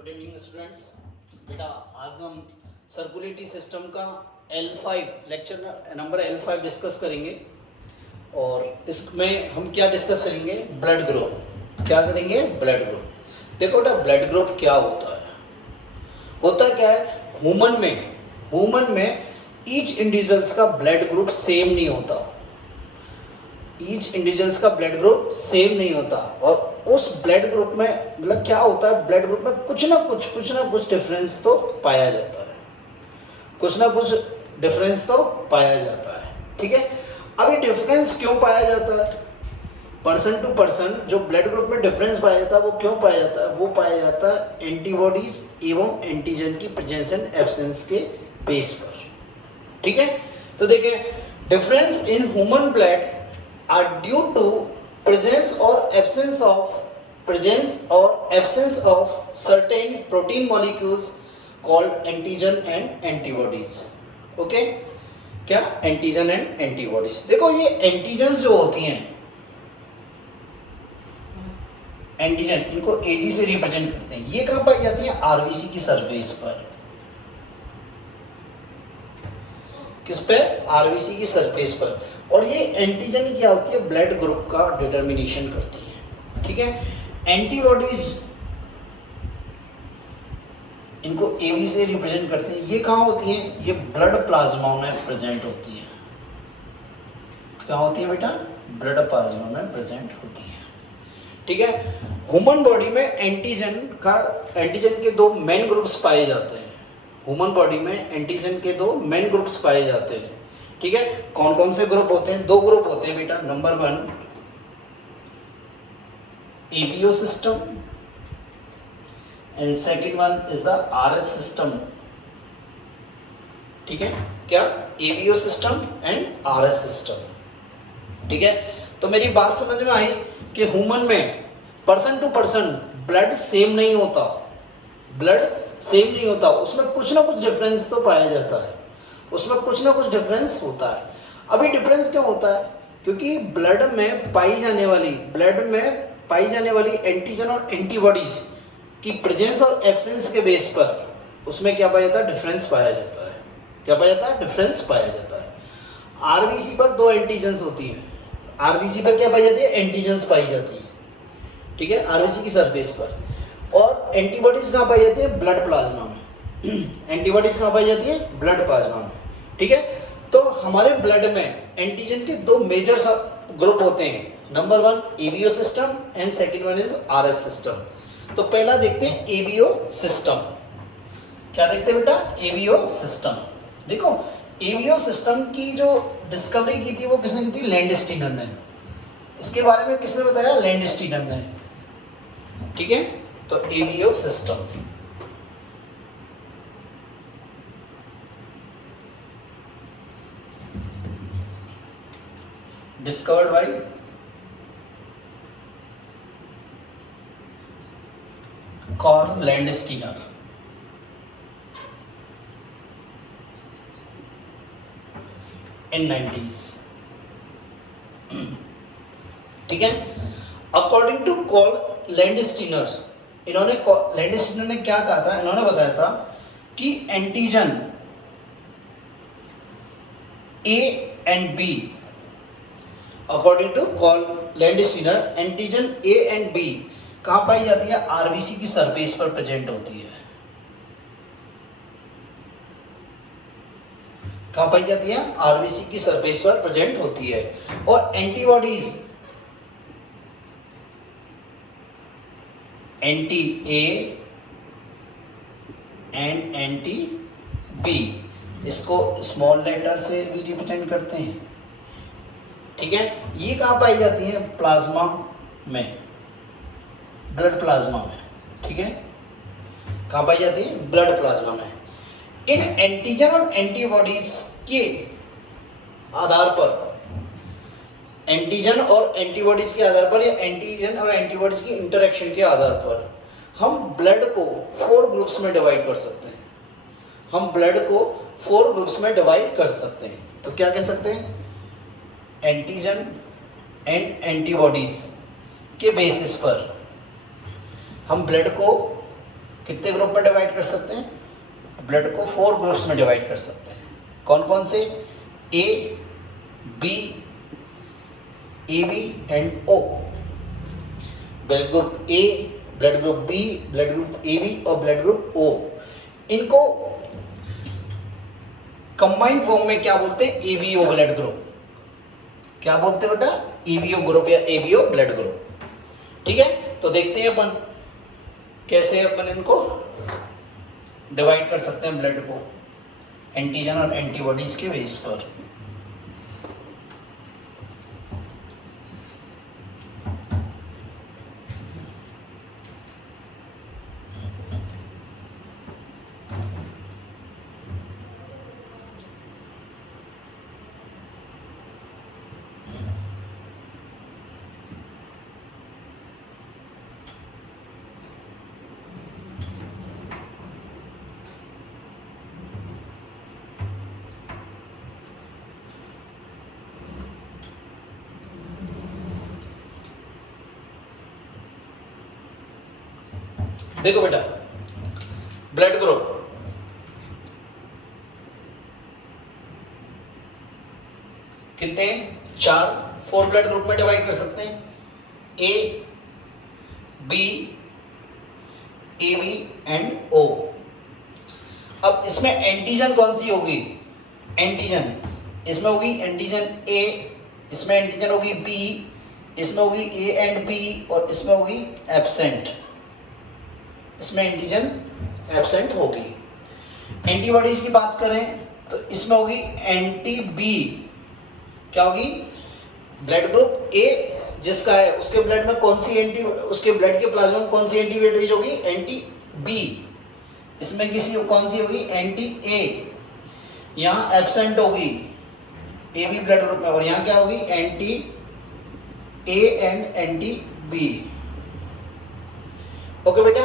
Good evening students. बेटा आज हम सर्कुलेटरी सिस्टम का L5 lecture number L5 discuss करेंगे और इसमें हम क्या डिस्कस करेंगे? Blood group. क्या करेंगे? Blood group. देखो बेटा, ब्लड ग्रुप क्या होता है? होता क्या है, ह्यूमन में ईच इंडिविजुअल्स का ब्लड ग्रुप सेम नहीं होता। ईच इंडिविजुअल्स का ब्लड ग्रुप सेम नहीं होता और उस ब्लड ग्रुप में मतलब क्या होता है, ब्लड ग्रुप में कुछ ना कुछ डिफरेंस तो पाया जाता है। कुछ ना कुछ डिफरेंस तो पाया जाता है। ठीक है, अब ये डिफरेंस क्यों पाया जाता है? पर्सन टू पर्सन जो ब्लड ग्रुप में डिफरेंस पाया जाता है वो क्यों पाया जाता है? वो पाया जाता है एंटीबॉडीज एवं एंटीजन की प्रेजेंस एंड एब्सेंस के बेस पर। ठीक है, तो देखिए, difference in human blood are due to presence or absence of certain protein molecules called antigen and antibodies. Okay, क्या एंटीजन एंड एंटीबॉडीज? देखो, ये एंटीजन्स जो होती हैं, एंटीजन इनको एजी से रिप्रेजेंट करते हैं। ये कहाँ पाई जाती है? आरबीसी की सरफेस पर। किस पे? आरबीसी की सरफेस पर। और ये एंटीजन ही क्या होती है? ब्लड ग्रुप का डिटर्मिनेशन करती है। ठीक है, एंटीबॉडीज इनको एबी से रिप्रेजेंट करते हैं। ये कहाँ होती हैं? ये ब्लड प्लाज्मा में प्रेजेंट होती है। क्या होती है बेटा? ब्लड प्लाज्मा में प्रेजेंट होती है। ठीक है, ह्यूमन बॉडी में एंटीजन के दो मेन ग्रुप्स पाए जाते हैं। ह्यूमन बॉडी में एंटीजन के दो मेन ग्रुप्स पाए जाते हैं। ठीक है, कौन कौन से ग्रुप होते हैं? दो ग्रुप होते हैं बेटा। Number 1 ABO system and second one is the RS system. ठीक है, क्या? ABO system and RS system. ठीक है, तो मेरी बात समझ में आई कि ह्यूमन में person to person blood same नहीं होता। ब्लड सेम नहीं होता, उसमें कुछ ना कुछ डिफरेंस तो पाया जाता है। उसमें कुछ ना कुछ डिफरेंस होता है। अभी डिफरेंस क्यों होता है? क्योंकि ब्लड में पाई जाने वाली एंटीजन और एंटीबॉडीज की प्रेजेंस और एब्सेंस के बेस पर उसमें क्या पाया जाता है? डिफरेंस पाया जाता है। क्या पाया जाता है? डिफरेंस पाया जाता है। आरबीसी पर दो एंटीजन्स होती हैं। आरबीसी पर क्या पाई जाती है? एंटीजन्स पाई जाती है। ठीक है, आरबीसी की सरफेस पर। और एंटीबॉडीज कहाँ पाई जाती है? ब्लड प्लाज्मा में। एंटीबॉडीज कहाँ पाई जाती है? ब्लड प्लाज्मा में। ठीक है, तो हमारे ब्लड में एंटीजन के दो मेजर ग्रुप होते हैं। Number 1 ABO system and second one is RS system. तो पहला देखते हैं एबीओ सिस्टम। क्या देखते हैं बेटा? ABO system. देखो, एबीओ सिस्टम की जो डिस्कवरी की थी वो किसने की थी? लैंडस्टीनर ने। इसके बारे में किसने बताया? लैंडस्टीनर ने। ठीक है, तो ABO system discovered by Carl Landsteiner in 90s। ठीक है, according to Carl Landsteiner, Landsteiner ने क्या कहा था? इन्होंने बताया था कि antigen A and B, according to Carl Landsteiner, antigen A and B कहाँ पाई जाती है? आरबीसी की सरफेस पर प्रेजेंट होती है। कहाँ पाई जाती है? आरबीसी की सरफेस पर प्रेजेंट होती है। और antibodies anti A and anti B, इसको स्मॉल लेटर से भी रिप्रेजेंट करते हैं। ठीक है, ये कहाँ पाई जाती है? प्लाज्मा में, ब्लड प्लाज्मा में। ठीक है, कहाँ पाई जाती है? ब्लड प्लाज्मा में। इन एंटीजन और एंटीबॉडीज के आधार पर, एंटीजन और एंटीबॉडीज के आधार पर या एंटीजन और एंटीबॉडीज की इंटरेक्शन के आधार पर हम ब्लड को 4 ग्रुप्स में डिवाइड कर सकते हैं। हम ब्लड को 4 ग्रुप्स में डिवाइड कर सकते हैं। तो क्या कह सकते हैं? एंटीजन एंड एंटीबॉडीज के बेसिस पर हम ब्लड को कितने ग्रुप में डिवाइड कर सकते हैं? ब्लड को 4 ग्रुप्स में डिवाइड कर सकते हैं। कौन कौन से? A, B, A B and O. Blood group A, blood group B, blood group A B और ब्लड ग्रुप ओ, इनको कंबाइंड फॉर्म में क्या बोलते हैं? ABO blood group. क्या बोलते हैं बेटा? एबीओ ग्रुप या एबीओ ब्लड ग्रुप। ठीक है, तो देखते हैं अपन कैसे अपन इनको डिवाइड कर सकते हैं ब्लड को एंटीजन और एंटीबॉडीज के बेस पर। देखो बेटा, ब्लड ग्रुप कितने? 4 ब्लड ग्रुप में डिवाइड कर सकते हैं, ए, बी, ए बी एंड ओ। अब इसमें एंटीजन कौन सी होगी? एंटीजन इसमें होगी एंटीजन ए, इसमें एंटीजन होगी बी, इसमें होगी ए एंड बी और इसमें होगी एब्सेंट। इसमें एंटीजन एब्सेंट होगी। एंटीबॉडीज की बात करें तो इसमें होगी एंटी बी। क्या होगी? ब्लड ग्रुप ए जिसका है उसके ब्लड में कौन सी उसके ब्लड के प्लाज्मा में कौन सी एंटीबॉडीज होगी? Anti B. इसमें किसी कौन सी होगी? Anti A. यहाँ एब्सेंट होगी ए बी ब्लड ग्रुप में और यहाँ क्या होगी? Anti A and anti B. Okay बेटा,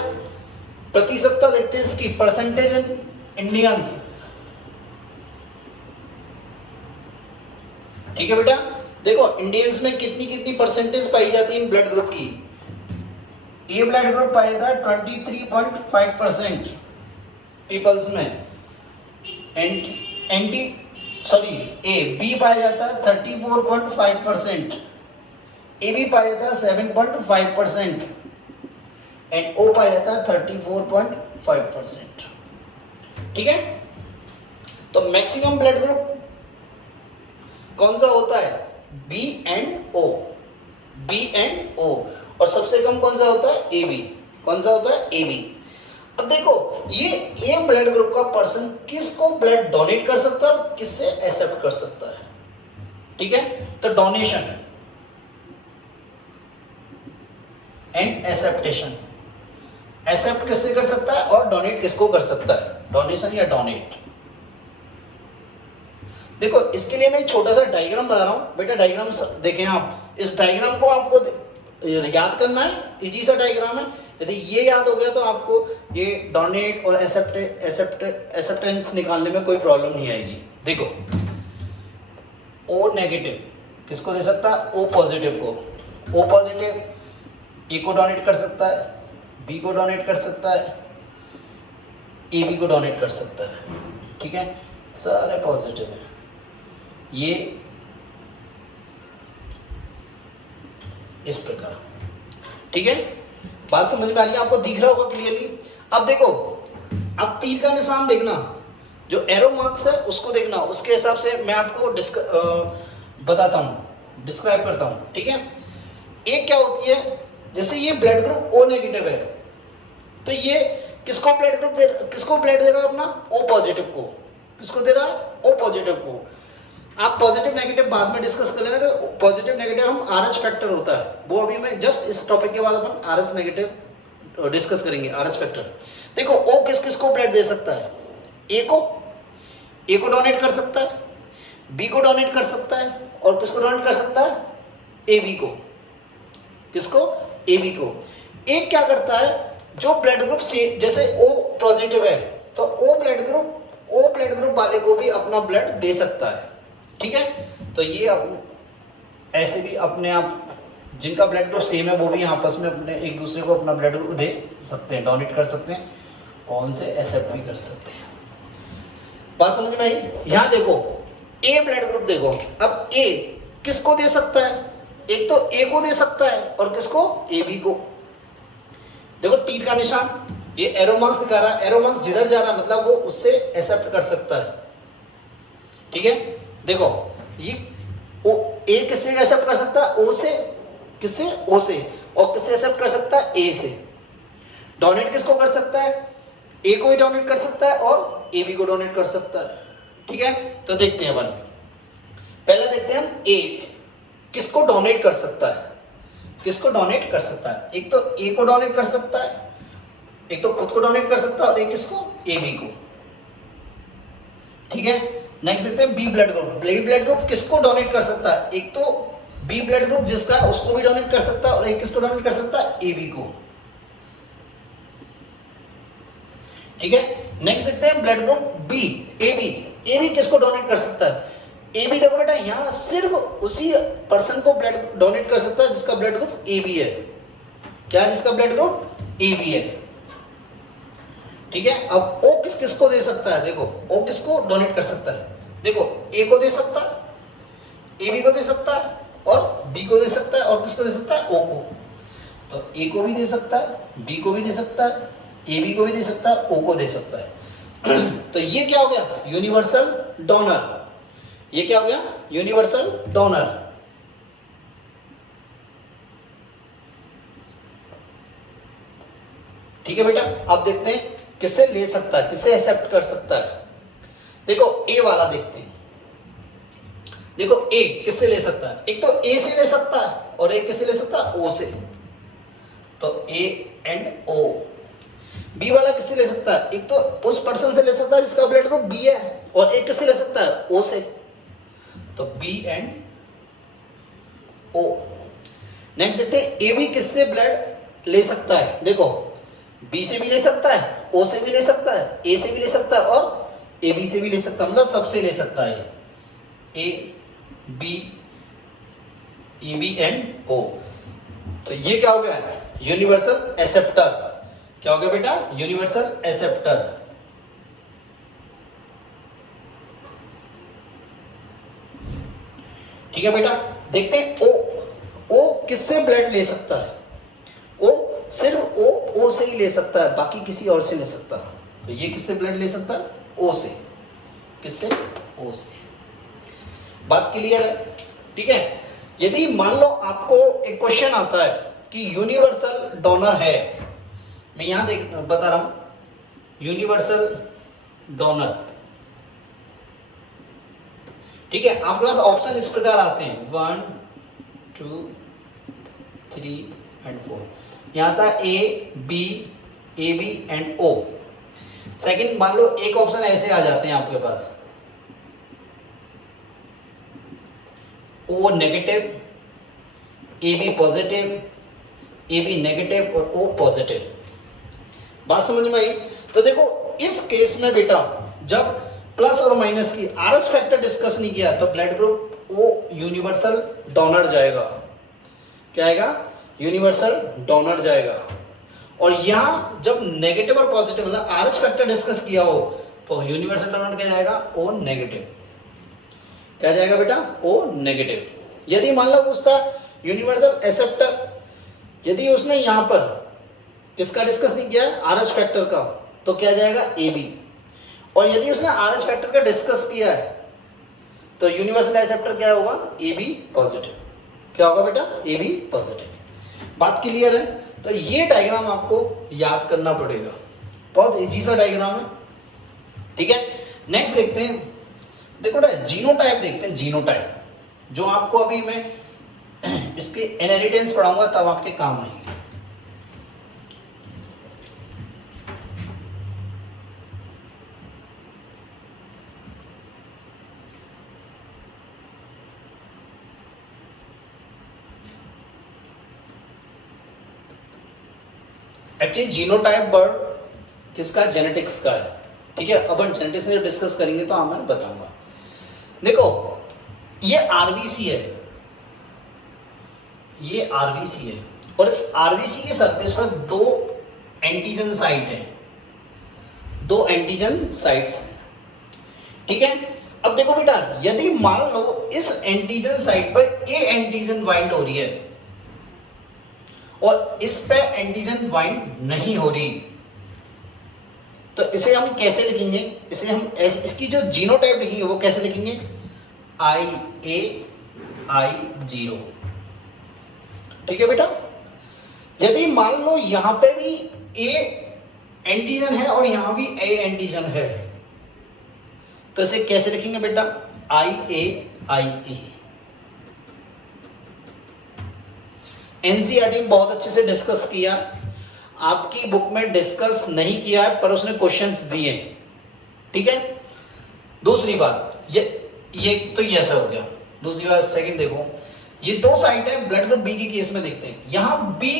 प्रतिशतता देखते हैं इसकी, परसेंटेज इन इंडियंस। ठीक है बेटा, देखो इंडियंस में कितनी कितनी परसेंटेज पाई जाती है इन ब्लड ग्रुप की। ए ब्लड ग्रुप पाया जाता है 23.5% पीपल्स में। ए बी पाया जाता है 34.5%, ए बी पाया जाता है 7.5% एंड ओ पाया जाता है 34.5%। ठीक है, तो मैक्सिमम ब्लड ग्रुप कौन सा होता है? B and O, B and O. और सबसे कम कौन सा होता है? A B. कौन सा होता है? A B. अब देखो ये ए ब्लड ग्रुप का पर्सन किसको ब्लड डोनेट कर सकता है, किससे एक्सेप्ट कर सकता है। ठीक है, तो डोनेशन एंड एक्सेप्टेशन। एक्सेप्ट किससे कर सकता है और डोनेट किसको कर सकता है? डोनेशन या डोनेट। देखो इसके लिए मैं एक छोटा सा डायग्राम बना रहा हूं बेटा। डायग्राम देखें आप, इस डायग्राम को आपको याद करना है, इजी सा डायग्राम है। यदि ये याद हो गया तो आपको ये डोनेट और एक्सेप्टेंस निकालने में कोई प्रॉब्लम नहीं आएगी। देखो ओ नेगेटिव किसको दे सकता है? ओ पॉजिटिव को। ओ पॉजिटिव ए को डोनेट कर सकता है, बी को डोनेट कर सकता है, ए बी को डोनेट कर सकता है। ठीक है, सारे पॉजिटिव है। ये इस प्रकार। ठीक है, बात समझ में आ रही है आपको? दिख रहा होगा क्लियरली। अब देखो, अब तीर का निशान देखना, जो एरो मार्क्स है उसको देखना, उसके हिसाब से मैं आपको बताता हूँ, डिस्क्राइब करता हूँ। ठीक है, एक क्या होती है, जैसे ये ब्लड ग्रुप ओ नेगेटिव है तो ये किसको ब्लड दे रहा है? अपना ओ पॉजिटिव को। किसको दे रहा है? ओ पॉजिटिव को। आप पॉजिटिव नेगेटिव बाद में डिस्कस कर लेना कि पॉजिटिव नेगेटिव हम आरएच फैक्टर होता है, वो अभी मैं जस्ट इस टॉपिक के बाद अपन आरएच नेगेटिव डिस्कस करेंगे, आरएच फैक्टर। देखो ओ किस को ब्लड दे सकता है? ए को डोनेट कर सकता है, बी को डोनेट कर सकता है और किसको डोनेट कर सकता है? ए बी को। किसको? ए बी को। एक क्या करता है, जो ब्लड ग्रुप से जैसे ओ पॉजिटिव है तो ओ ब्लड ग्रुप वाले को भी अपना ब्लड दे सकता है। ठीक है, तो ये ऐसे भी अपने आप जिनका ब्लड ग्रुप सेम है वो भी आपस में अपने एक दूसरे को अपना ब्लड ग्रुप दे सकते हैं, डोनेट कर सकते हैं। और उनसे एक्सेप्ट भी कर सकते हैं। बात समझ में आई? यहां देखो ए ब्लड ग्रुप देखो, अब ए किसको दे सकता है? एक तो ए को दे सकता है और किसको? ए बी को। देखो तीर का निशान, ये एरो मार्क्स दिखा रहा है, एरो मार्क्स जिधर जा रहा है मतलब वो उससे एक्सेप्ट कर सकता है। ठीक है, देखो ये ओ ए किससे एक्सेप्ट कर सकता है? ओ से। किससे? ओ से। और किससे एक्सेप्ट कर सकता है? ए से। डोनेट किसको कर सकता है? ए को ही डोनेट कर सकता है और ए बी को डोनेट कर सकता है। ठीक है, तो देखते हैं अपन, पहले देखते हैं हम ए किसको डोनेट कर सकता है। किसको डोनेट कर सकता है? एक तो ए को डोनेट कर सकता है, एक तो खुद को डोनेट कर सकता है और एक किसको? ए बी को। ठीक है, नेक्स्ट देखते हैं B blood group. B blood group किसको डोनेट कर सकता है? एक तो बी ब्लड ग्रुप जिसका है उसको भी डोनेट कर सकता है और एक किसको डोनेट कर सकता है? ए बी को। ठीक है, नेक्स्ट देखते हैं blood group B, A B. A B किसको डोनेट कर सकता है? ए बी देखो बेटा, यहां सिर्फ उसी पर्सन को ब्लड डोनेट कर सकता है जिसका ब्लड ग्रुप ए बी है। क्या है? जिसका ब्लड ग्रुप ए बी है। ठीक है, अब ओ किस किस को दे सकता है? देखो ओ किसको डोनेट कर सकता है? देखो ए को दे सकता है, ए बी को दे सकता है और बी को दे सकता है और किसको दे सकता है? ओ को। तो ए को भी दे सकता है, बी को भी दे सकता है, ए बी को भी दे सकता है, ओ को दे सकता है। तो ये क्या हो गया? Universal donor. ये क्या हो गया? Universal donor. ठीक है बेटा, अब देखते हैं किससे ले सकता है, किससे एक्सेप्ट कर सकता है। देखो ए वाला देखते हैं। देखो ए किससे ले सकता है? एक तो ए से ले सकता है और एक किससे ले सकता है? ओ से। तो ए एंड ओ। बी वाला किससे ले सकता है? एक तो उस पर्सन से ले सकता है जिसका ब्लड ग्रुप बी है और एक किससे ले सकता है? ओ से। तो बी एंड ओ। नेक्स्ट देखते हैं ए बी किससे ब्लड ले सकता है। देखो बी से भी ले सकता है, ओ से भी ले सकता है, ए से भी ले सकता है और ए बी से भी ले सकता है, मतलब सबसे ले सकता है। ए बी एंड ओ। तो ये क्या हो गया? Universal acceptor. क्या हो गया बेटा? Universal acceptor. ठीक है बेटा, देखते हैं ओ। ओ किससे ब्लड ले सकता है? ओ सिर्फ ओ से ही ले सकता है, बाकी किसी और से ले सकता। तो ये किससे ब्लड ले सकता है? ओ से। किससे? ओ से। बात क्लियर है? ठीक है, यदि मान लो आपको एक क्वेश्चन आता है कि यूनिवर्सल डोनर है, मैं यहां बता रहा हूं यूनिवर्सल डोनर। ठीक है, आपके पास ऑप्शन इस प्रकार आते हैं 1 2 3 एंड 4। यहां था A B and O. Second मान लो एक ऑप्शन ऐसे आ जाते हैं आपके पास, O negative, A B positive, A B negative और ओ पॉजिटिव। बात समझ में आई? तो देखो इस केस में बेटा जब प्लस और माइनस की आरएस फैक्टर डिस्कस नहीं किया तो blood group O universal donor जाएगा। क्या आएगा? यूनिवर्सल डोनर जाएगा। और यहां जब नेगेटिव और पॉजिटिव मतलब आरएस फैक्टर डिस्कस किया हो तो यूनिवर्सल डोनर क्या जाएगा? O negative. क्या जाएगा बेटा? O negative. यदि मान लो पूछता यूनिवर्सल एक्सेप्टर, यदि उसने यहां पर किसका डिस्कस नहीं किया है? आरएस फैक्टर का, तो क्या जाएगा? A B. और यदि उसने आरएस फैक्टर का डिस्कस किया है तो यूनिवर्सल एक्सेप्टर क्या होगा? A B positive. क्या होगा बेटा? A B positive. बात क्लियर है? तो ये डायग्राम आपको याद करना पड़ेगा, बहुत इजी सा डायग्राम है। ठीक है, नेक्स्ट देखते हैं। देखो ना जीनोटाइप देखते हैं। जीनोटाइप जो आपको अभी मैं इसके इनहेरिटेंस पढ़ाऊंगा तब आपके काम आएगी। एक्चुअली जीनोटाइप वर्ड किसका? जेनेटिक्स का है। ठीक है, अपन जेनेटिक्स में डिस्कस करेंगे तो मैं बताऊंगा। देखो ये आरबीसी है, ये आरबीसी है और इस आरबीसी की सरफेस पर दो एंटीजन साइट है। दो एंटीजन साइट्स हैं, ठीक है। अब देखो बेटा, यदि मान लो इस एंटीजन साइट पर ए एंटीजन बाइंड हो रही है और इस पे एंटीजन बाइंड नहीं हो रही, तो इसे हम कैसे लिखेंगे? इसे हम इसकी जो जीनोटाइप लिखेंगे वो कैसे लिखेंगे? IA I0, ठीक है बेटा। यदि मान लो यहां पे भी ए एंटीजन है और यहां भी ए एंटीजन है, तो इसे कैसे लिखेंगे बेटा? IA एनसीईआरटी में बहुत अच्छे से डिस्कस किया, आपकी बुक में डिस्कस नहीं किया है पर उसने क्वेश्चंस दिए, ठीक है। दूसरी बात, ये तो ये ऐसा हो गया। दूसरी बात, सेकंड देखो, ये दो साइट है ब्लड ग्रुप बी के केस में देखते हैं, यहां बी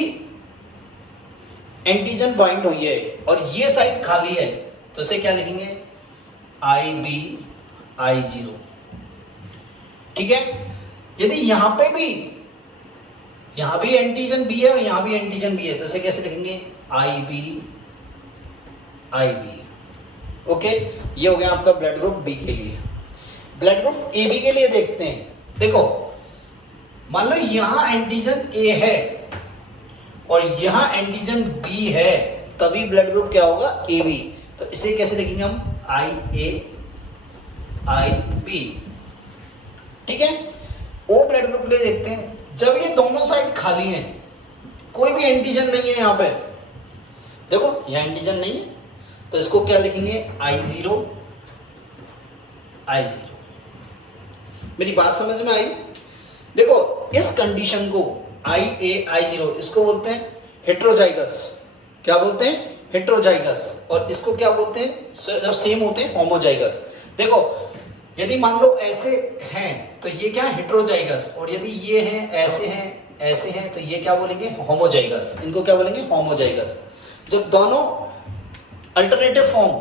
एंटीजन बाइंड हुई है और ये साइट खाली है, तो इसे क्या लिखेंगे? IBI0, ठीक है। यदि यहां पे भी, यहां भी एंटीजन बी है और यहां भी एंटीजन बी है, तो इसे कैसे लिखेंगे? IBIB, okay. ये हो गया आपका ब्लड ग्रुप बी के लिए। ब्लड ग्रुप ए बी के लिए देखते हैं। देखो, मान लो यहां एंटीजन ए है और यहां एंटीजन बी है, तभी ब्लड ग्रुप क्या होगा? A B. तो इसे कैसे लिखेंगे हम? IAIB, ठीक है। ओ ब्लड ग्रुप ले देखते हैं। जब ये दोनों साइड खाली हैं, कोई भी एंटीजन नहीं है यहां पे, देखो यहां एंटीजन नहीं है, तो इसको क्या लिखेंगे? I0। मेरी बात समझ में आई? देखो, इस कंडीशन को IA I0 इसको बोलते हैं हेट्रोजाइगस। क्या बोलते हैं? हेट्रोजाइगस। और इसको क्या बोलते हैं जब सेम होते हैं? होमोजाइगस। देखो, यदि मान लो ऐसे हैं तो ये क्या है? हेट्रोजाइगस। और यदि ये हैं, ऐसे हैं, तो ये क्या बोलेंगे? होमोजाइगस। इनको क्या बोलेंगे? होमोजाइगस। जब दोनों अल्टरनेटिव फॉर्म,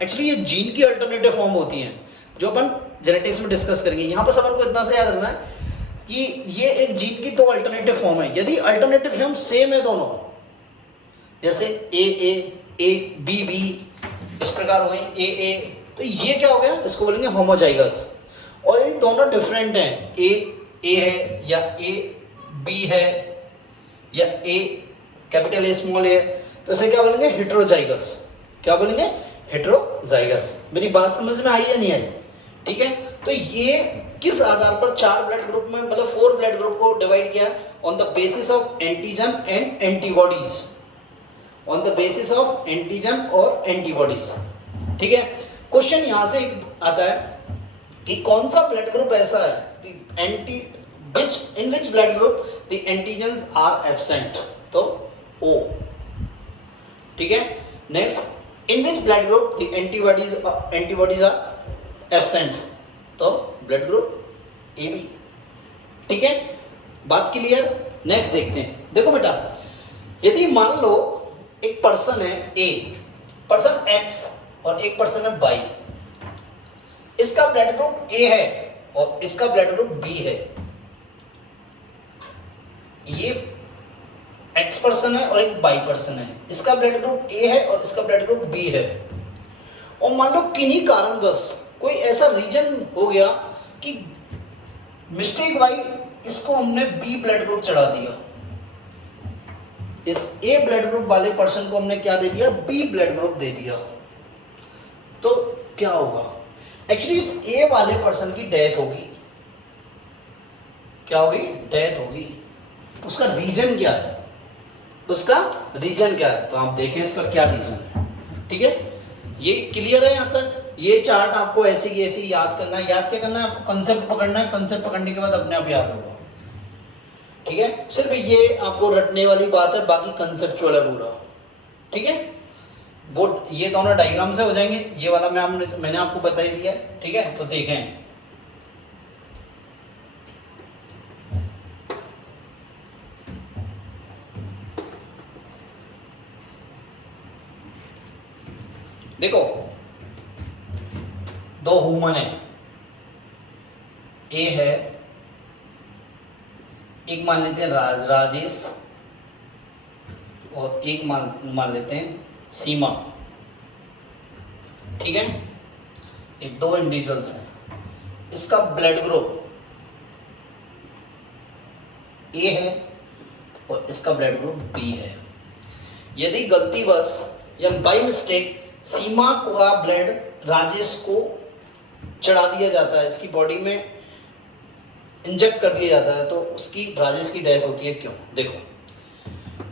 एक्चुअली ये जीन की अल्टरनेटिव फॉर्म होती हैं जो अपन जेनेटिक्स में डिस्कस करेंगे। यहां पर सब को इतना से याद रखना है कि ये एक जीन की दो अल्टरनेटिव फॉर्म है। यदि अल्टरनेटिव फॉर्म सेम है दोनों, जैसे ए बी इस प्रकार हो गए ए, तो ये क्या हो गया? इसको बोलेंगे होमोजाइगस। और ये दोनों डिफरेंट हैं, ए है या ए बी है या ए कैपिटल ए स्मॉल ए, तो इसे क्या बोलेंगे? हेट्रोजाइगस। क्या बोलेंगे? हेट्रोजाइगस। मेरी बात समझ में आई या नहीं आई? ठीक है। तो ये किस आधार पर चार ब्लड ग्रुप में, मतलब 4 ब्लड ग्रुप को डिवाइड किया? On the basis of antigen and antibodies. On the basis of antigen और एंटीबॉडीज, ठीक है। क्वेश्चन यहां से आता है कि कौन सा ब्लड ग्रुप ऐसा है in which blood group the antigens are absent? तो O, ठीक है। Next, in which blood group the antibodies are absent? तो ब्लड ग्रुप AB, ठीक है। बात क्लियर? नेक्स्ट देखते हैं। देखो बेटा, यदि मान लो एक पर्सन है A, पर्सन X और एक पर्सन है Y, इसका ब्लड ग्रुप A है और इसका ब्लड ग्रुप B है। ये X पर्सन है और एक Y पर्सन है, इसका ब्लड ग्रुप A है और इसका ब्लड ग्रुप B है। और मान लो किन्हीं कारणवश कोई ऐसा रीजन हो गया कि मिस्टेक वाई इसको हमने B ब्लड ग्रुप चढ़ा दिया, इस A ब्लड ग्रुप वाले पर्सन को हमने क्या दे दिया? B ब्लड ग्रुप दे दिया। तो क्या होगा? एक्चुअली इस A वाले पर्सन की डेथ होगी। क्या होगी? डेथ होगी। उसका रीजन क्या है? उसका रीजन क्या है? तो आप देखें इसका क्या रीजन है, ठीक है। ये क्लियर है यहाँ तक? ये चार्ट आपको ऐसे की ऐसे याद करना है। याद क्या करना है? आपको कंसेप्ट पकड़ना है। कंसेप्ट पकड़ने के बाद अपने आप याद होगा, ठीक है। सिर्फ ये आपको रटने वाली बात है, बाकी कंसेप्चुअल है पूरा, ठीक है। वो ये दोनों डायग्राम से हो जाएंगे। ये वाला मैंने आपको बता ही दिया है, ठीक है। तो देखें, देखो, दो ह्यूमन है, ए है, एक मान लेते हैं राजेश और एक मान लेते हैं सीमा, ठीक है, ये दो इंडिविजुअल्स हैं, इसका ब्लड ग्रुप ए है और इसका ब्लड ग्रुप बी है। यदि गलतीवश या बाई मिस्टेक सीमा का ब्लड राजेश को चढ़ा दिया जाता है, इसकी बॉडी में इंजेक्ट कर दिया जाता है, तो उसकी राजेश की डेथ होती है। क्यों? देखो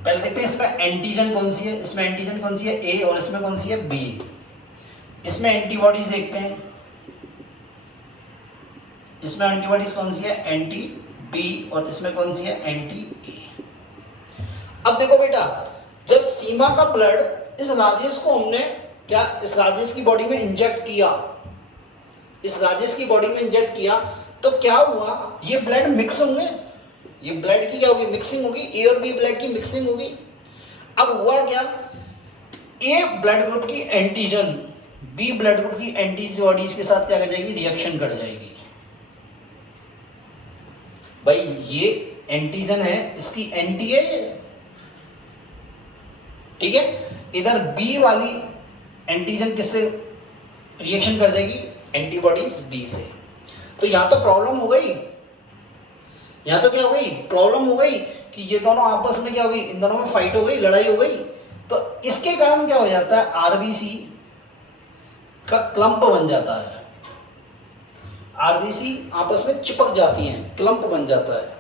पहले देखते हैं इसमें एंटीजन कौन सी है। इसमें एंटीजन कौन सी है? ए, और इसमें कौन सी है? बी। इसमें एंटीबॉडीज देखते हैं, इसमें एंटीबॉडीज कौन सी है? एंटी बी, और इसमें कौन सी है? Anti A. अब देखो बेटा, जब सीमा का ब्लड इस राजेश को हमने क्या इस राजेश की बॉडी में इंजेक्ट किया, इस राजेश की बॉडी में इंजेक्ट किया, तो क्या हुआ? ये ब्लड मिक्स होंगे, ये ब्लड की क्या होगी? मिक्सिंग होगी, ए और बी ब्लड की मिक्सिंग होगी। अब हुआ क्या? ए ब्लड ग्रुप की एंटीजन बी ब्लड ग्रुप की एंटीबॉडीज के साथ क्या कर जाएगी? रिएक्शन कर जाएगी। भाई ये एंटीजन है, इसकी एंटी है ये, ठीक है। इधर बी वाली एंटीजन किससे रिएक्शन कर जाएगी? एंटीबॉडीज बी से। तो यहां तो प्रॉब्लम हो गई, यहां तो क्या हो गई? प्रॉब्लम हो गई कि ये दोनों आपस में क्या हो गई? इन दोनों में फाइट हो गई, लड़ाई हो गई। तो इसके कारण क्या हो जाता है? आरबीसी का क्लम्प बन जाता है, आरबीसी आपस में चिपक जाती हैं, क्लम्प बन जाता है,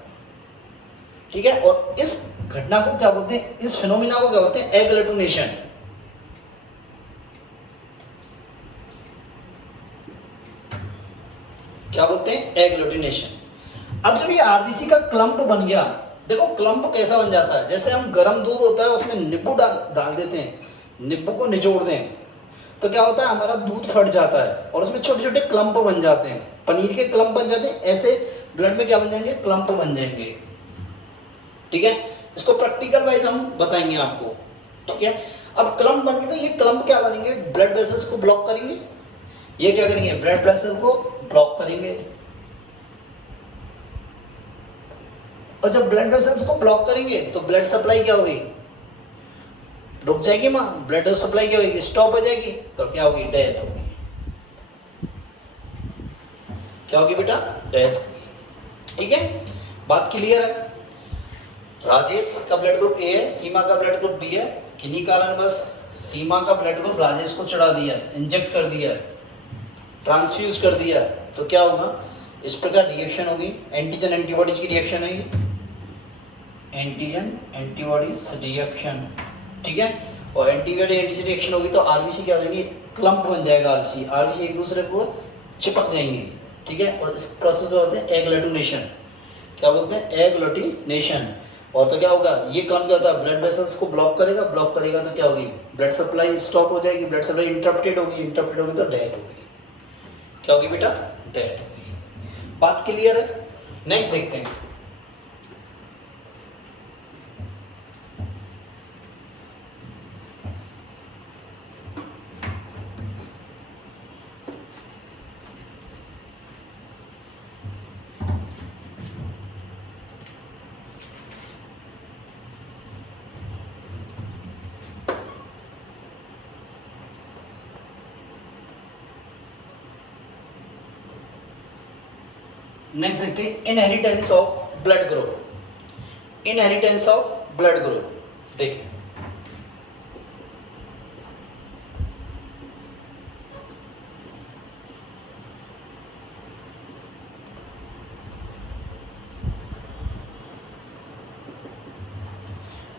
ठीक है। और इस घटना को क्या बोलते हैं? इस फिनोमिना को क्या बोलते हैं? एग्लूटिनेशन। क्या बोलते हैं? एग्लूटिनेशन। अब जब ये आरबीसी का क्लम्प बन गया, देखो क्लम्प कैसा बन जाता है? जैसे हम गर्म दूध होता है उसमें नींबू डाल देते हैं, नींबू को निचोड़ दें तो क्या होता है? हमारा दूध फट जाता है और उसमें छोटे छोटे क्लम्प बन जाते हैं, पनीर के क्लम्प बन जाते हैं। ऐसे ब्लड में क्या बन जाएंगे? क्लम्प बन जाएंगे, ठीक है। इसको प्रैक्टिकल वाइज हम बताएंगे आपको, ठीक है। अब क्लम्प बन गए तो ये क्लम्प क्या बनेंगे? ब्लड वेसल्स को ब्लॉक करेंगे। ये क्या करेंगे? ब्लड वेसल को ब्लॉक करेंगे। और जब ब्लड वेसल्स को ब्लॉक करेंगे तो ब्लड सप्लाई क्या होगी? रुक जाएगी माँ, ब्लड सप्लाई क्या होगी? स्टॉप हो जाएगी। तो क्या होगी? डेथ होगी। क्या होगी बेटा? डेथ होगी, ठीक है। बात क्लियर है? राजेश का ब्लड ग्रुप ए है, सीमा का ब्लड ग्रुप बी है। किन्हीं कारण बस सीमा का ब्लड ग्रुप राजेश को चढ़ा दिया है, इंजेक्ट कर दिया है, ट्रांसफ्यूज कर दिया है, तो क्या होगा? इस प्रकार रिएक्शन होगी, एंटीजन एंटीबॉडीज की रिएक्शन होगी, एंटीजन एंटीबॉडीज रिएक्शन, ठीक है। और एंटीबॉडी एंटीजन रिएक्शन होगी तो आरबीसी क्या हो जाएगी? क्लम्प बन जाएगा आरबीसी, आरबीसी एक दूसरे को चिपक जाएंगे, ठीक है। और इस प्रोसेस को बोलते हैं एग्लूटिनेशन। क्या बोलते हैं? एग्लूटिनेशन। और तो क्या होगा? ये काम क्या होता है? ब्लड वेसल्स को ब्लॉक करेगा, ब्लॉक करेगा तो क्या होगी? ब्लड सप्लाई स्टॉप हो जाएगी, ब्लड सप्लाई इंटरप्टेड होगी, इंटरप्टेड होगी तो डेथ होगी। क्या होगी बेटा? डेथ होगी। बात क्लियर है? नेक्स्ट देखते हैं। नेक्स्ट देखते हैं inheritance of blood group. Inheritance of blood group देखिए,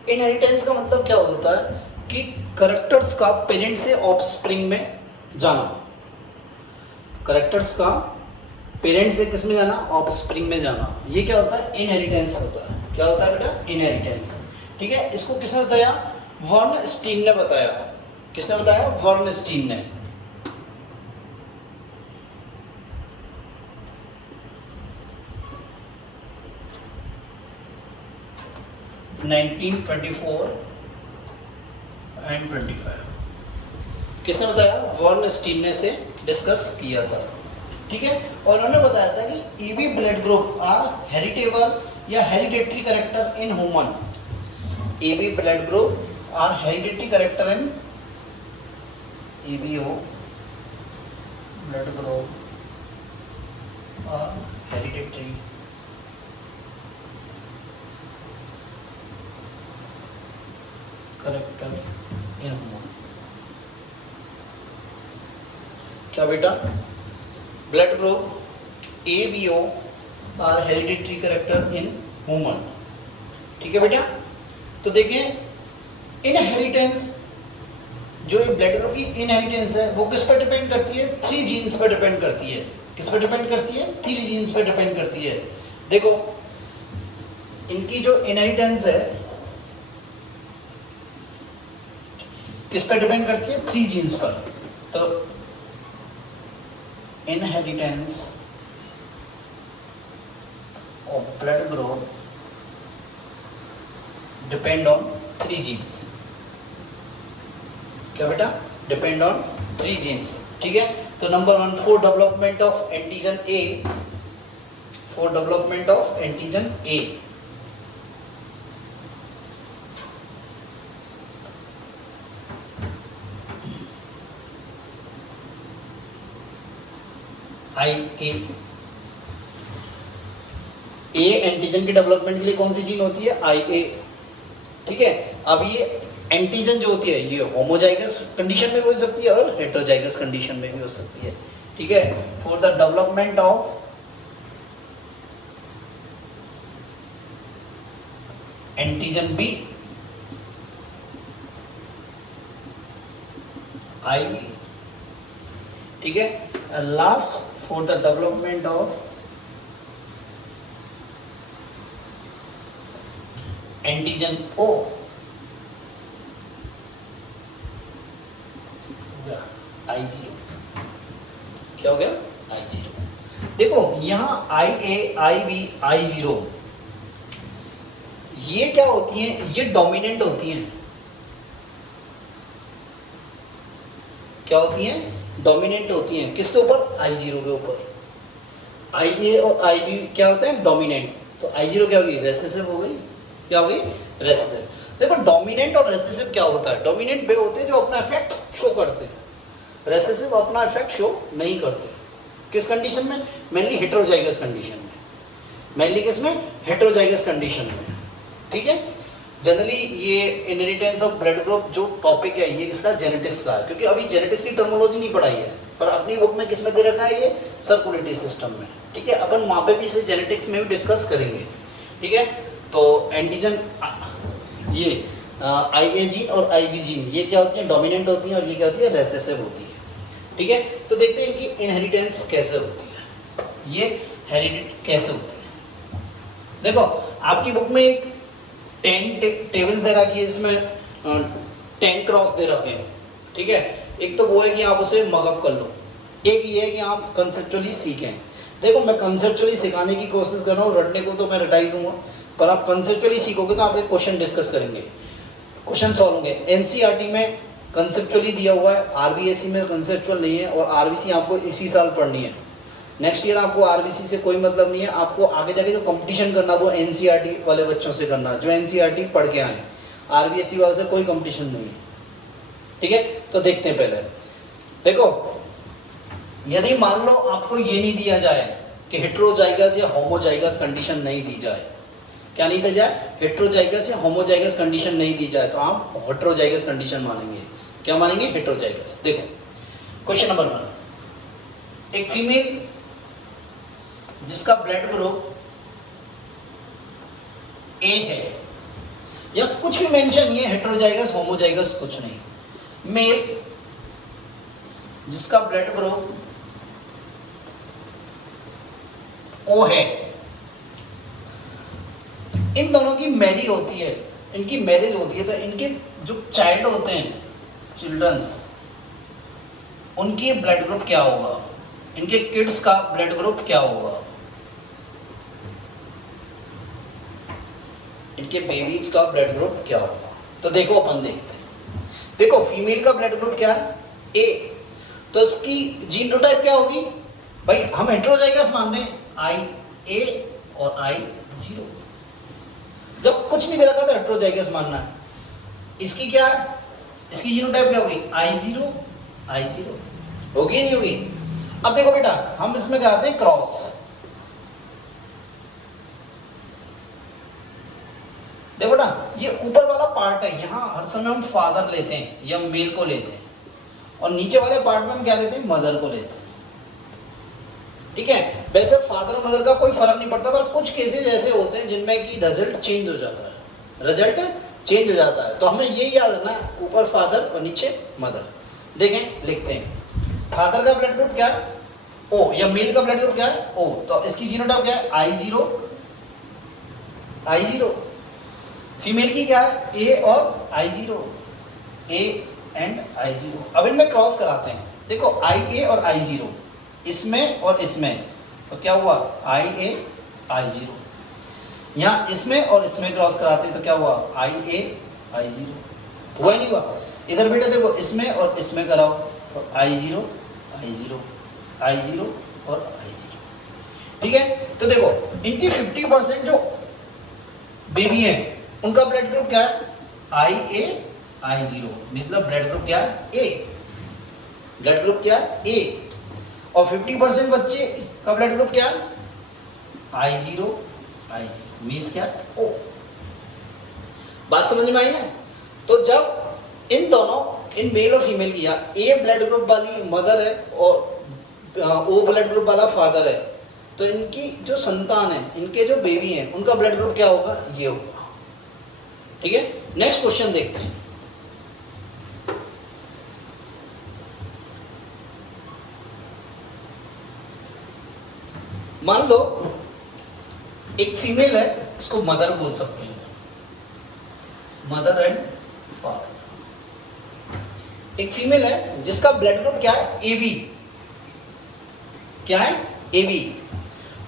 इनहेरिटेंस का मतलब क्या होता है कि कैरेक्टर्स का पेरेंट से ऑफस्प्रिंग में जाना। कैरेक्टर्स का पेरेंट से किस में जाना? ऑफस्प्रिंग में जाना। ये क्या होता है? इनहेरिटेंस होता है। क्या होता है बेटा? इनहेरिटेंस, ठीक है। इसको किसने बताया? वर्नस्टीन ने बताया। किसने बताया? वर्नस्टीन ने। नाइनटीन 24 एंड 25 किसने बताया? वर्नस्टीन ने से डिस्कस किया था, ठीक है। और उन्होंने बताया था कि EB blood group are heritable या hereditary character in human. EB blood group are hereditary character in EBO blood group are hereditary character in human. क्या बेटा? Blood group A B O are hereditary character in human. ठीक है बेटा? तो देखें, inheritance, जो ये ब्लड ग्रुप की इनहेरिटेंस है वो किस पर डिपेंड करती है? 3 जीन्स पर डिपेंड करती है। किस पर डिपेंड करती है? 3 जीन्स पर डिपेंड करती है। देखो, इनकी जो इनहेरिटेंस है किस पर डिपेंड करती है? 3 जीन्स पर। तो inheritance of blood group depend on 3 genes. क्या बेटा? Depend on 3 genes. ठीक है? तो number 1, for development of antigen A, for development of antigen A, IA, A antigen के डेवलपमेंट के लिए कौन सी जीन होती है? IA। ठीक है? अब ये एंटीजन जो होती है ये होमोजाइगस कंडीशन में भी हो सकती है और हेटेरोजाइगस कंडीशन में भी हो सकती है। ठीक है? For the development of antigen B, IB। ठीक है? Last, for the development of antigen O, I0। क्या हो गया? I0। देखो यहां IA, IB, I0 ये क्या होती हैं? ये डोमिनेंट होती हैं। क्या होती हैं? डोमिनेंट होती हैं। किसके ऊपर? I0 के ऊपर। IA और IB क्या होता है? डोमिनेंट। तो I0 क्या होगी? रेसेसिव हो गई। क्या हो गई? रेसेसिव। देखो, डोमिनेंट और रेसेसिव क्या होता है? डोमिनेंट वे होते हैं जो अपना इफेक्ट शो करते हैं, रेसेसिव अपना इफेक्ट शो नहीं करते। किस कंडीशन में? मेनली हेटेरोजाइगस कंडीशन में। मेनली किस में? हेटेरोजाइगस कंडीशन में। ठीक है? जनरली ये इनहेरिटेंस ऑफ ब्लड ग्रुप जो टॉपिक है ये किसका? जेनेटिक्स का है, क्योंकि अभी जेनेटिक्स की टर्मिनोलॉजी नहीं पढ़ाई है, पर अपनी बुक में किस में दे रखा है? ये सर्कुलेटरी सिस्टम में। ठीक है? अपन वहाँ पे भी इसे जेनेटिक्स में भी डिस्कस करेंगे। ठीक है? तो एंटीजन ये IA जीन और IB जीन ये क्या होती है? डोमिनेंट होती हैं और ये क्या होती है? रेसेसिव होती है। ठीक है? तो देखते हैं इनकी इनहेरिटेंस कैसे होती है, ये हेरिडिट कैसे होती है। देखो, आपकी बुक में एक 10 टेबल दे रखी है, इसमें 10 क्रॉस दे रखे हैं। ठीक है? एक तो वो है कि आप उसे मगअप कर लो, एक ये है कि आप कंसेप्चुअली सीखें। देखो, मैं कंसेप्चुअली सिखाने की कोशिश कर रहा हूँ, रटने को तो मैं रटा ही दूंगा, पर आप कंसेप्चुअली सीखोगे तो आप एक क्वेश्चन डिस्कस करेंगे, क्वेश्चन सॉल्व होंगे। NCERT में कंसेप्चुअली दिया हुआ है, RBSC में कंसेप्चुअल नहीं है, और RBC आपको इसी साल पढ़नी है। नेक्स्ट ईयर आपको RBC से कोई मतलब नहीं है, आपको आगे जाके जो कंपटीशन करना वो NCERT वाले बच्चों से करना जो NCERT पढ़ के आए। RBSC वाले से कोई कंपटीशन नहीं है। ठीक है? तो देखते हैं पहले। देखो, यदि मान लो आपको ये नहीं दिया जाए कि हेटेरोजाइगस या होमोजाइगस कंडीशन नहीं दी जाए, क्या नहीं दिया जाए? हेटेरोजाइगस या होमोजाइगस कंडीशन नहीं दी जाए, तो आप हेटेरोजाइगस कंडीशन मानेंगे। क्या मानेंगे? हेटेरोजाइगस। देखो, क्वेश्चन नंबर 1, एक फीमेल जिसका ब्लड ग्रुप A है, या कुछ भी मेंशन, ये हेटेरोजाइगस होमोजाइगस कुछ नहीं, मेल जिसका ब्लड ग्रुप O है, इन दोनों की मैरी होती है, इनकी मैरिज होती है, तो इनके जो चाइल्ड होते हैं, चिल्ड्रंस, उनकी ब्लड ग्रुप क्या होगा? इनके किड्स का ब्लड ग्रुप क्या होगा? इनके बेबीज का ब्लड ग्रुप क्या होगा? तो देखो, अपन देखते हैं। देखो, फीमेल का ब्लड ग्रुप क्या है? A, तो इसकी जीनोटाइप क्या होगी? भाई हम हेटेरोजाइगस मान रहे हैं, IA और I0। जब कुछ नहीं दे रखा तो हेटेरोजाइगस मानना है। इसकी क्या है? इसकी जीनोटाइप क्या होगी? I0 होगी नहीं होगी? अब देखो बेटा, हम इसमें कराते हैं क्रॉस। देखो ना, ये ऊपर वाला पार्ट है, यहाँ हर समय हम फादर लेते हैं या मेल को लेते हैं, और नीचे वाले पार्ट में हम क्या लेते हैं, मदर को लेते हैं। ठीक है, वैसे फादर मदर का कोई फर्क नहीं पड़ता, पर कुछ केसेस ऐसे होते हैं जिनमें कि रिजल्ट चेंज हो जाता है, रिजल्ट चेंज हो जाता है। तो हमें ये याद रखना, ऊपर फादर और नीचे मदर। देखें, लिखते हैं, फादर का ब्लड ग्रुप क्या है, ओ, या मेल का ब्लड ग्रुप क्या है, ओ, तो इसकी जीनोटाइप क्या है, I0, I0। फीमेल की क्या है, ए और I0, ए एंड I0। अब इनमें क्रॉस कराते हैं। देखो IA और I0, इसमें और इसमें, तो क्या हुआ, IA I0। यहाँ इसमें और इसमें क्रॉस कराते हैं तो क्या हुआ, IA I0। हुआ ही नहीं हुआ। इधर बेटा देखो, इसमें और इसमें कराओ तो I0 I0 I0 और I0। ठीक है, तो देखो इनकी 50% जो बेबी हैं उनका ब्लड ग्रुप क्या है, IA I0, मतलब ब्लड ग्रुप क्या है, A, ब्लड ग्रुप क्या है, A। और 50% बच्चे का ब्लड ग्रुप क्या है, I0 I0, मीन्स क्या, O। बात समझ में आई ना। तो जब इन दोनों, इन मेल और फीमेल की, A ब्लड ग्रुप वाली मदर है और O ब्लड ग्रुप वाला फादर है, तो इनकी जो संतान है, इनके जो बेबी हैं, उनका ब्लड ग्रुप क्या होगा, ये होगा। ठीक है, नेक्स्ट क्वेश्चन देखते हैं। मान लो एक फीमेल है, इसको मदर बोल सकते हैं, मदर एंड फादर। एक फीमेल है जिसका ब्लड ग्रुप क्या है, AB, क्या है, AB,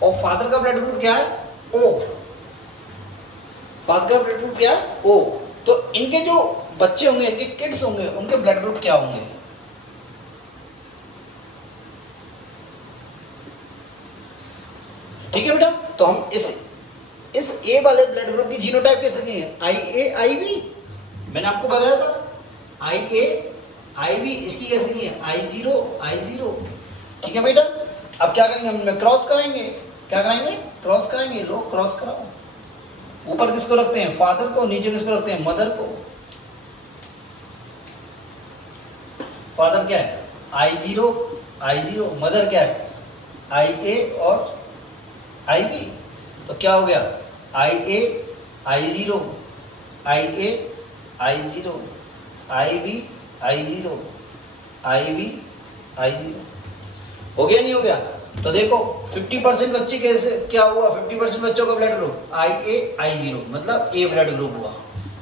और फादर का ब्लड ग्रुप क्या है, O, फादर का ब्लड ग्रुप क्या है, O। तो इनके जो बच्चे होंगे, इनके किड्स होंगे, उनके ब्लड ग्रुप क्या होंगे। ठीक है बेटा, तो हम इस A वाले ब्लड ग्रुप की जीनोटाइप कैसे लिखेंगे, IA IB, मैंने आपको बताया था, IA IB, इसकी कैसे लिखेंगे, I0 I0। ठीक है बेटा, अब क्या करेंगे, हम क्रॉस कराएंगे। क्या कराएंगे, क्रॉस कराएंगे। लो क्रॉस कराओ। ऊपर किसको रखते हैं, फादर को, नीचे किसको रखते हैं, मदर को। फादर क्या है, I0 I0, मदर क्या है, IA और IB। तो क्या हो गया, IA I0 IA I0 IB I0 IB I0। हो गया नहीं हो गया। तो देखो 50% बच्चे कैसे, क्या हुआ, 50% बच्चों का ब्लड ग्रुप IA I0, मतलब A ब्लड ग्रुप हुआ।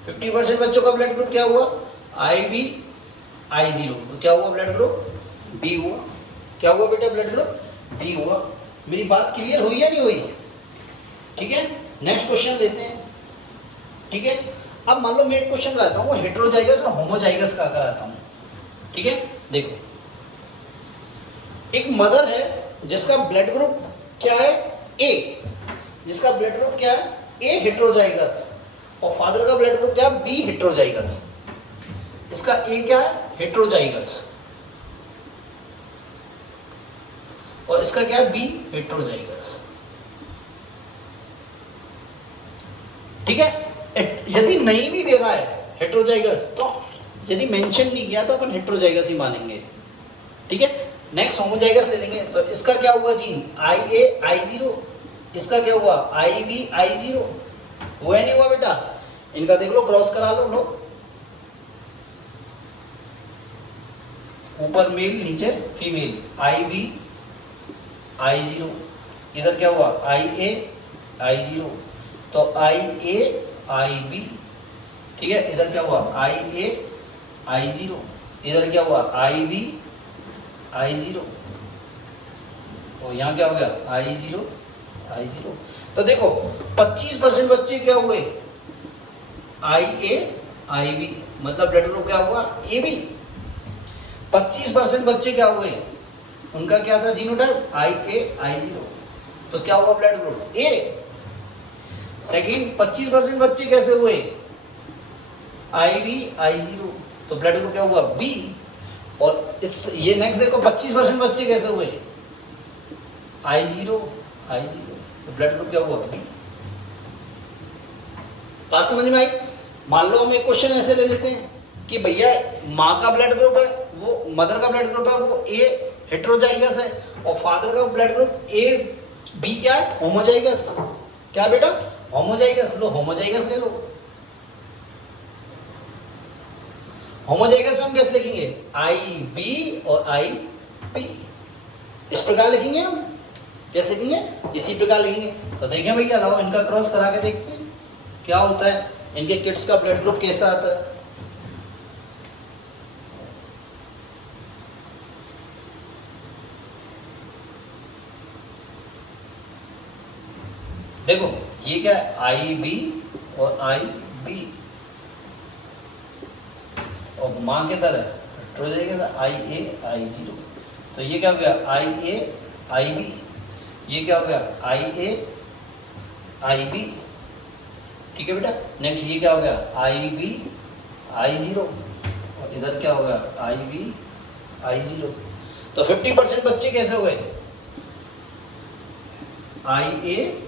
50% बच्चों का ब्लड ग्रुप क्या हुआ, IB I0, तो क्या हुआ, ब्लड ग्रुप B हुआ। क्या हुआ बेटा, ब्लड ग्रुप B हुआ। मेरी बात क्लियर हुई या नहीं हुई। ठीक है, नेक्स्ट क्वेश्चन लेते हैं। ठीक है, अब मान लो मैं एक क्वेश्चन कराता हूँ, हेटेरोजाइगस और होमोजाइगस का कराता हूँ। ठीक है, देखो एक मदर है जिसका ब्लड ग्रुप क्या है, A, जिसका ब्लड ग्रुप क्या है, A हेटेरोजाइगस, और फादर का ब्लड ग्रुप क्या है, B हेटेरोजाइगस। इसका A क्या है, हेटेरोजाइगस, और इसका क्या है, B हेटेरोजाइगस। ठीक है, यदि नहीं भी दे रहा है हेटेरोजाइगस, तो यदि मेंशन नहीं किया तो अपन हेटेरोजाइगस ही मानेंगे। ठीक है, नेक्स्ट होमोजाइगस ले लेंगे। तो इसका क्या हुआ जीन, IA I0, इसका क्या हुआ, IB I0। हुआ नहीं हुआ बेटा, इनका देख लो, क्रॉस करा लो। लो ऊपर मेल, नीचे फीमेल, IB I0। इधर क्या हुआ, IA I0, तो IA IB। ठीक है, इधर क्या हुआ, IA I0, इधर क्या हुआ, IB I0, और यहाँ क्या हो गया, I0 I0। तो देखो 25% बच्चे क्या हुए, IA IB, मतलब ब्लड ग्रुप क्या हुआ, AB। 25% बच्चे क्या हुए, उनका क्या था जीनोटाइप, IA I0, तो क्या हुआ ब्लड ग्रुप A। सेकंड 25% बच्चे कैसे हुए, IB I0, तो ब्लड ग्रुप क्या हुआ, B। और इस ये नेक्स्ट देखो 25% बच्चे कैसे हुए, I0 तो ब्लड ग्रुप क्या हुआ बी। बात समझ में आई। मान लो हम एक क्वेश्चन ऐसे ले लेते हैं कि भैया माँ का ब्लड ग्रुप है, वो मदर का ब्लड ग्रुप है वो ए हेटेरोजाइगस है, और फादर का ब्लड ग्रुप ए बी क्या है, होमोजाइगस। क्या बेटा, होमोजाइगस। लो होमोजाइगस ले लो। होमोजाइगस में हम कैसे लिखेंगे, आई बी और आई पी, इस प्रकार लिखेंगे हम। कैसे लिखेंगे, इसी प्रकार लिखेंगे। तो देखें भैया, लाओ इनका क्रॉस करा के देखते हैं क्या होता है, इनके किड्स का ब्लड ग्रुप कैसा आता है। देखो ये क्या है, आई बी और आई बी, और माँ के तरह हेटेरोजाइगस आई ए आई जीरो। तो ये क्या हो गया, आई ए आई बी। ये क्या हो गया, आई ए आई बी। ठीक है बेटा। नेक्स्ट ये क्या हो गया, आई बी आई जीरो, और इधर क्या हो गया, आई बी आई जीरो। तो 50% बच्चे कैसे हो गए, आई ए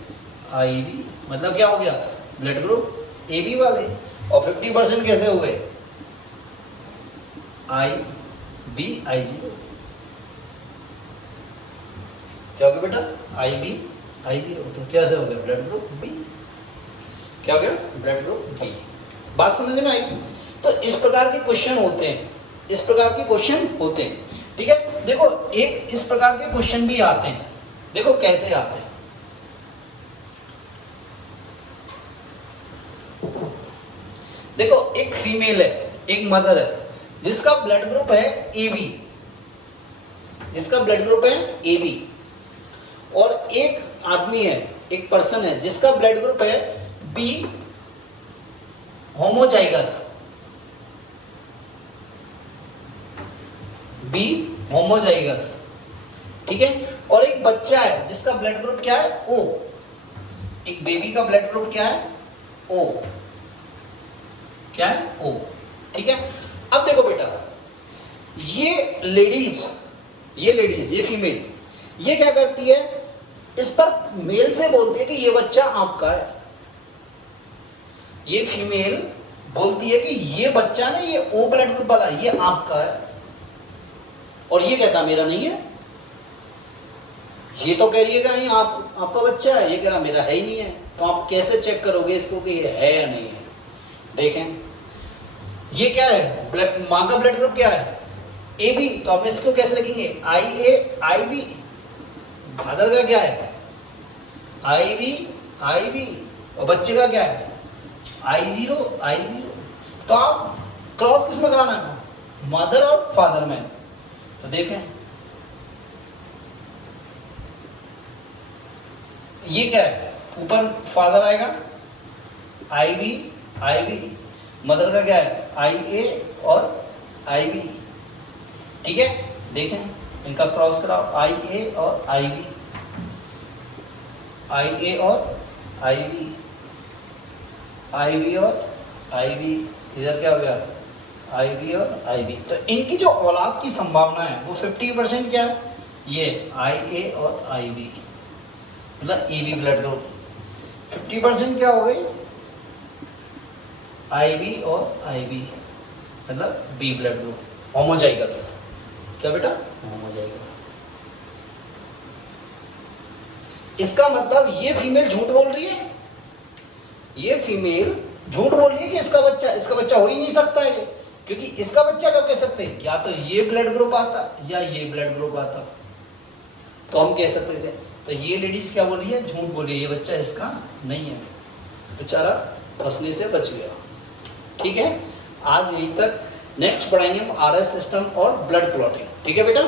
आई बी, मतलब क्या हो गया, ब्लड ग्रुप ए बी वाले। और 50% कैसे हो गए, आई बी आई जीरो। क्या हो गया बेटा, आई बी आई जीरो। तो कैसे हो गया, ब्लड ग्रुप बी। क्या हो गया, ब्लड ग्रुप बी। बात समझ में आई। तो इस प्रकार के क्वेश्चन होते हैं, इस प्रकार के क्वेश्चन होते हैं। ठीक है। देखो एक इस प्रकार के क्वेश्चन भी आते हैं, देखो कैसे आते हैं। देखो एक फीमेल है, एक मदर है, जिसका ब्लड ग्रुप है ए बी, जिसका ब्लड ग्रुप है ए बी, और एक आदमी है, एक पर्सन है जिसका ब्लड ग्रुप है बी होमोजाइगस, बी होमोजाइगस। ठीक है। और एक बच्चा है जिसका ब्लड ग्रुप क्या है, ओ, एक बेबी का ब्लड ग्रुप क्या है, ओ, क्या है, ओ। ठीक है। अब देखो बेटा, ये लेडीज, ये फीमेल, ये क्या करती है, इस पर मेल से बोलती है कि ये बच्चा आपका है। ये फीमेल बोलती है कि ये बच्चा ना, ये ओ ब्लड ग्रुप वाला, ये आपका है, और ये कहता मेरा नहीं है। ये तो कह रही है कि नहीं आपका बच्चा है, ये कह रहा मेरा है ही नहीं है। तो आप कैसे चेक करोगे इसको कि ये है या नहीं है। देखें ये क्या है, माँ का ब्लड ग्रुप क्या है, ए बी। तो आप इसको कैसे लिखेंगे, आई ए आई बी। फादर का क्या है, आई बी, और बच्चे का क्या है, आई जीरो। तो आप क्रॉस किस में कराना है, मदर और फादर में। तो देखें ये क्या है, ऊपर फादर आएगा, आई बी, मदर का क्या है, आई ए और आई बी। ठीक है। देखें इनका क्रॉस कराओ, आई ए और आई बी, आई ए और आई बी, आई बी और आई बी। इधर क्या हो गया, आई बी और आई बी। तो इनकी जो औलाद की संभावना है वो 50% क्या है, ये आई ए और आई बी, मतलब ए बी ब्लड ग्रुप। 50% क्या हो गई, आई बी और आई बी, मतलब बी ब्लड ग्रुप, होमोजाइगस। क्या बेटा, होमोजाइगस। इसका मतलब ये फीमेल झूठ बोल रही है, ये फीमेल झूठ बोल रही है कि इसका बच्चा हो ही नहीं सकता है, क्योंकि इसका बच्चा क्या कह सकते हैं, या तो ये ब्लड ग्रुप आता या ये ब्लड ग्रुप आता, तो हम कह सकते थे। तो ये लेडीज क्या बोल रही है, झूठ बोल रही है, ये बच्चा इसका नहीं है, बेचारा फंसने से बच गया। ठीक है। आज यहीं तक, नेक्स्ट पढ़ाएंगे हम आरएस सिस्टम और ब्लड क्लॉटिंग। ठीक है बेटा।